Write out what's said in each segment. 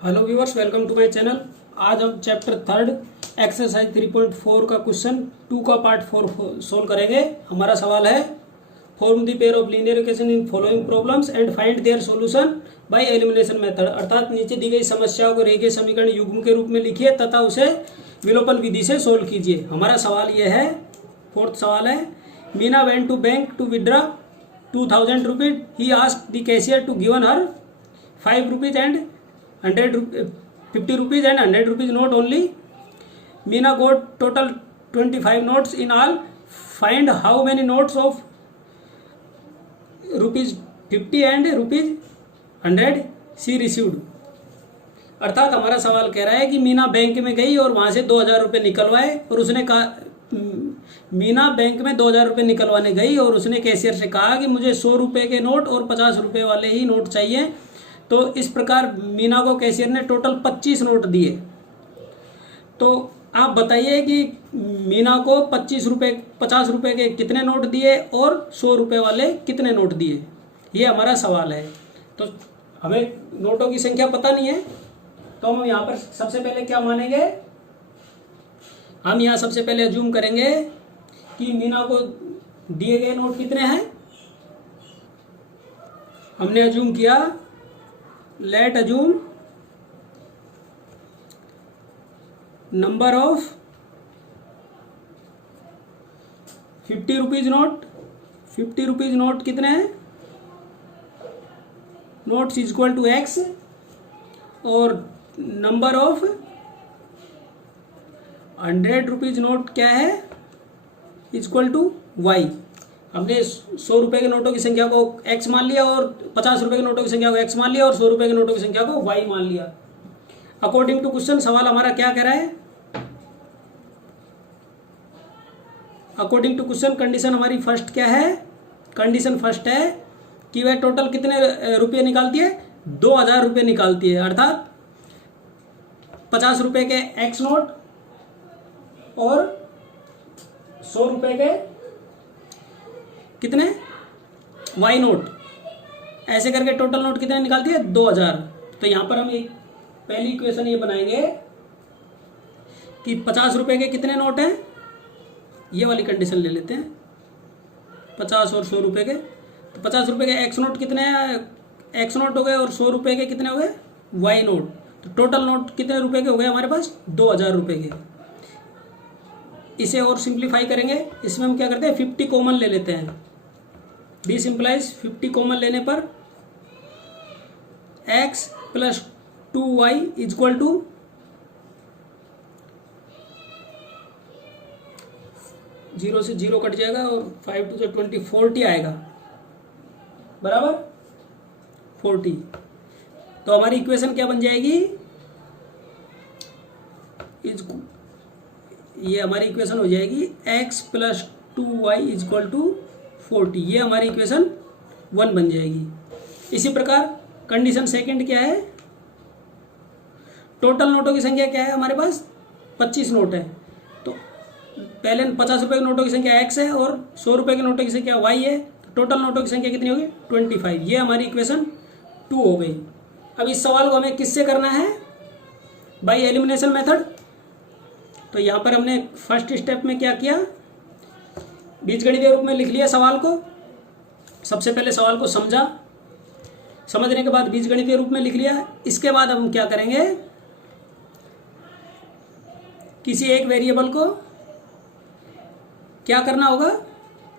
Hello viewers, welcome to my channel. आज हम chapter third exercise 3.4 का क्वेश्चन 2 का पार्ट 4 सोल्व करेंगे। हमारा सवाल है form the pair of linear equation in following problems and find their solution by elimination method. अर्थात नीचे दी गई समस्याओं को रेखीय समीकरण युग्म के रूप में लिखिए तथा उसे विलोपन विधि से सोल्व कीजिए। हमारा सवाल यह है, फोर्थ सवाल है, Meena went to bank to withdraw 2000 rupees. He asked the cashier to given her 5 rupees and 50 rupees and 100 rupees note only. Meena got total 25 notes in all. Find how many notes of rupees 50 and rupees 100 she received. अर्थात हमारा सवाल कह रहा है कि Meena bank में गई और वहां से 2000 रुपये निकलवाए और उसने कहा, मीना बैंक में 2000 रुपये निकलवाने गई और उसने कैशियर से कहा कि मुझे 100 रुपये के नोट और 50 रुपये वाले ही नोट चाहिए। तो इस प्रकार मीना को कैशियर ने टोटल 25 नोट दिए। तो आप बताइए कि मीना को 50 रुपये के कितने नोट दिए और 100 रुपये वाले कितने नोट दिए, ये हमारा सवाल है। तो हमें नोटों की संख्या पता नहीं है, तो हम यहाँ पर सबसे पहले क्या मानेंगे, हम यहाँ सबसे पहले अज्यूम करेंगे कि मीना को दिए गए नोट कितने हैं। हमने अज्यूम किया, let assume number of 50 rupees note. 50 rupees note कितने हैं, नोट्स इक्वल टू एक्स, और नंबर ऑफ 100 रुपीज नोट क्या है, इक्वल टू वाई। हमने 100 रुपए के नोटों की संख्या को x मान लिया और 50 रुपए के नोटों की संख्या को x मान लिया और 100 रुपए के नोटों की संख्या को y मान लिया। अकॉर्डिंग टू क्वेश्चन सवाल हमारा क्या कह रहा है, अकॉर्डिंग टू क्वेश्चन कंडीशन हमारी फर्स्ट क्या है, कंडीशन फर्स्ट है कि वह टोटल कितने रुपये निकालती है, 2000 रुपये निकालती है। अर्थात 50 रुपए के x नोट और 100 रुपए के कितने वाई नोट, ऐसे करके टोटल नोट कितने निकालती है, 2000। तो यहां पर हम एक पहली इक्वेशन ये बनाएंगे कि 50 रुपए के कितने नोट हैं, ये वाली कंडीशन ले लेते हैं, 50 और 100 रुपए के। तो 50 रुपए के एक्स नोट कितने हैं, एक्स नोट हो गए, और 100 रुपए के कितने हो गए, वाई नोट। तो टोटल नोट कितने रुपए के हो गए हमारे पास, 2000 रुपए के। इसे और सिंप्लीफाई करेंगे, इसमें हम क्या करते हैं, 50 कॉमन ले लेते हैं। दिस इंप्लाइज 50 कॉमन लेने पर x plus 2y equal to 0 से 0 कट जाएगा और 5 टू 20 40 आएगा, बराबर 40। तो हमारी इक्वेशन क्या बन जाएगी, ये हमारी इक्वेशन हो जाएगी x plus 2y equal to 40। ये हमारी इक्वेशन 1 बन जाएगी। इसी प्रकार कंडीशन सेकंड क्या है, टोटल नोटों की संख्या क्या है हमारे पास, 25 नोट है। तो पहले 50 रुपए के नोटों की संख्या x है और 100 रुपए के नोटों की संख्या y है। तो टोटल नोटों की संख्या कितनी होगी, 25। ये हमारी इक्वेशन 2 हो गई। अब इस सवाल को हमें किससे करना है, बाय एलिमिनेशन मेथड। तो यहाँ पर हमने फर्स्ट स्टेप में क्या किया, बीजगणितीय रूप में लिख लिया सवाल को। सबसे पहले सवाल को समझा, समझने के बाद बीजगणितीय रूप में लिख लिया। इसके बाद हम क्या करेंगे, किसी एक वेरिएबल को क्या करना होगा,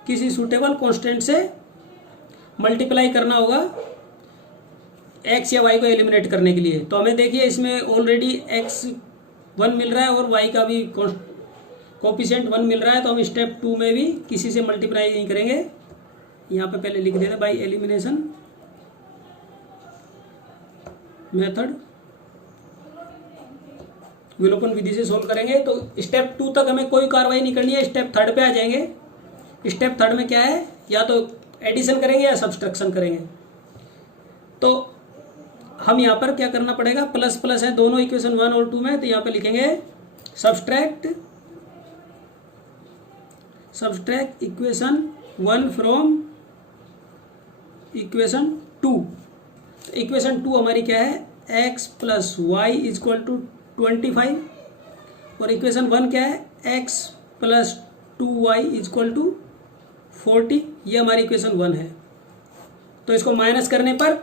किसी सूटेबल कांस्टेंट से मल्टीप्लाई करना होगा x या y को एलिमिनेट करने के लिए। तो हमें देखिए इसमें ऑलरेडी x 1 मिल रहा है और y का भी कोफिशिएंट 1 मिल रहा है। तो हम स्टेप 2 में भी किसी से मल्टीप्लाई नहीं करेंगे, यहाँ पे पहले लिख देते हैं बाय एलिमिनेशन मेथड, विलोपन विधि से सोल्व करेंगे। तो स्टेप 2 तक हमें कोई कार्रवाई नहीं करनी है, स्टेप 3 पे आ जाएंगे। स्टेप 3 में क्या है, या तो एडिशन करेंगे या सब्सट्रैक्शन करेंगे। तो हम यहाँ पर क्या करना पड़ेगा, प्लस प्लस है दोनों इक्वेशन 1 और 2 में। तो यहाँ पे लिखेंगे सब्सट्रैक्ट इक्वेशन 1 फ्रॉम इक्वेशन 2। तो इक्वेशन 2 हमारी क्या है, x plus y is equal to 25 और इक्वेशन 1 क्या है, x plus 2y equal to 40। ये हमारी इक्वेशन 1 है। तो इसको माइनस करने पर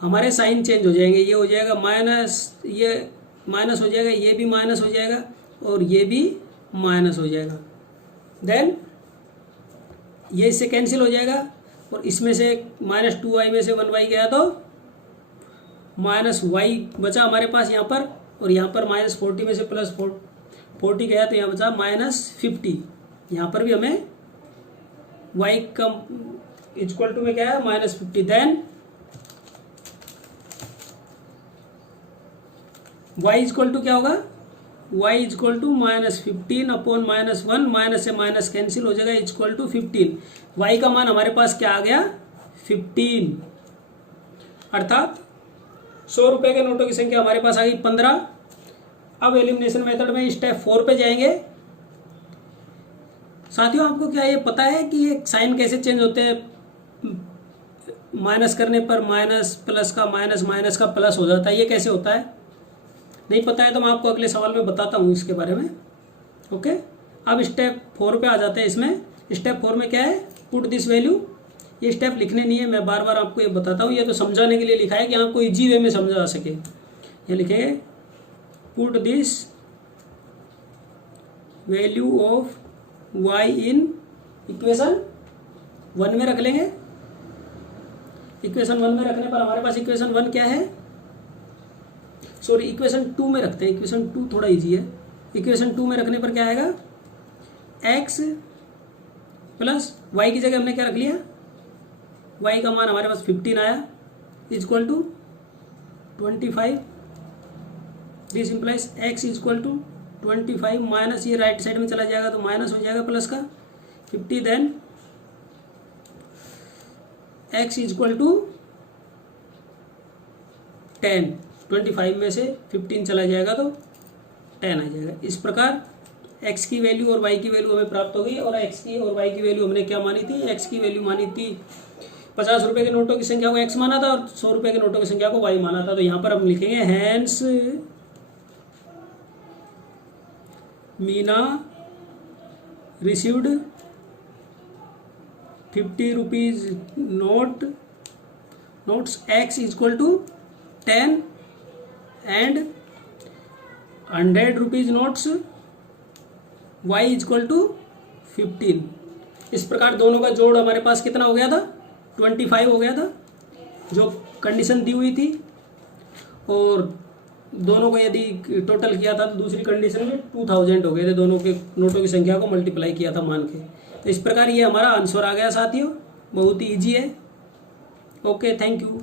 हमारे साइन चेंज हो जाएंगे, ये हो जाएगा माइनस, ये माइनस हो जाएगा, ये भी माइनस हो जाएगा और ये भी माइनस हो जाएगा। देन ये इससे कैंसिल हो जाएगा और इसमें से -2y में से 1y गया तो -y बचा हमारे पास यहाँ पर, और यहाँ पर -40 में से +40 गया तो यहाँ बचा -50। यहाँ पर भी हमें y का इक्वल टू में क्या है, -50। देन y इक्वल टू क्या होगा, y equal to -15 upon -1, minus से माइनस कैंसिल हो जाएगा, इक्वल टू 15। y का मान हमारे पास क्या आ गया, 15। अर्थात 100 रुपए के नोटों की संख्या हमारे पास आ गई 15। अब एलिमिनेशन मेथड में स्टेप 4 पे जाएंगे। साथियों, आपको क्या ये पता है कि ये साइन कैसे चेंज होते हैं, माइनस करने पर माइनस, प्लस का माइनस, माइनस का प्लस हो जाता है, ये कैसे होता है? नहीं पता है तो मैं आपको अगले सवाल में बताता हूँ इसके बारे में। ओके, अब स्टेप 4 पे आ जाते हैं। इसमें स्टेप 4 में क्या है, पुट दिस वैल्यू। ये स्टेप लिखने नहीं है, मैं बार बार आपको ये बताता हूँ, ये तो समझाने के लिए लिखा है कि आपको इजी वे में समझा सके। ये लिखेंगे put this value of y in equation 1 में रख लेंगे। इक्वेशन 1 में रखने पर हमारे पास इक्वेशन 1 क्या है, सॉरी इक्वेशन 2 में रखते हैं, इक्वेशन 2 थोड़ा इजी है। इक्वेशन 2 में रखने पर क्या आएगा, x प्लस y की जगह हमने क्या रख लिया, y का मान हमारे पास 15 आया, equal to 25। This implies x equal to 25 minus, ये राइट साइड में चला जाएगा तो माइनस हो जाएगा प्लस का 50। देन x इक्वल टू 10, 25 में से 15 चला जाएगा तो 10 आ जाएगा। इस प्रकार x की वैल्यू और y की वैल्यू हमें प्राप्त हो गई। और x की और y की वैल्यू हमने क्या मानी थी, x की वैल्यू मानी थी 50 रुपए के नोटों की संख्या को x माना था और 100 रुपए के नोटों की संख्या को y माना था। तो यहाँ पर हम लिखेंगे hence Meena received 50 rupees notes x equal to 10 and 100 rupees notes y equal to 15। इस प्रकार दोनों का जोड़ हमारे पास कितना हो गया था, 25 हो गया था जो कंडीशन दी हुई थी। और दोनों को यदि टोटल किया था तो दूसरी कंडीशन में 2000 हो गए थे, दोनों के नोटों की संख्या को मल्टीप्लाई किया था मान के। तो इस प्रकार ये हमारा आंसर आ गया साथियों, बहुत ही ईजी है। Okay, thank you.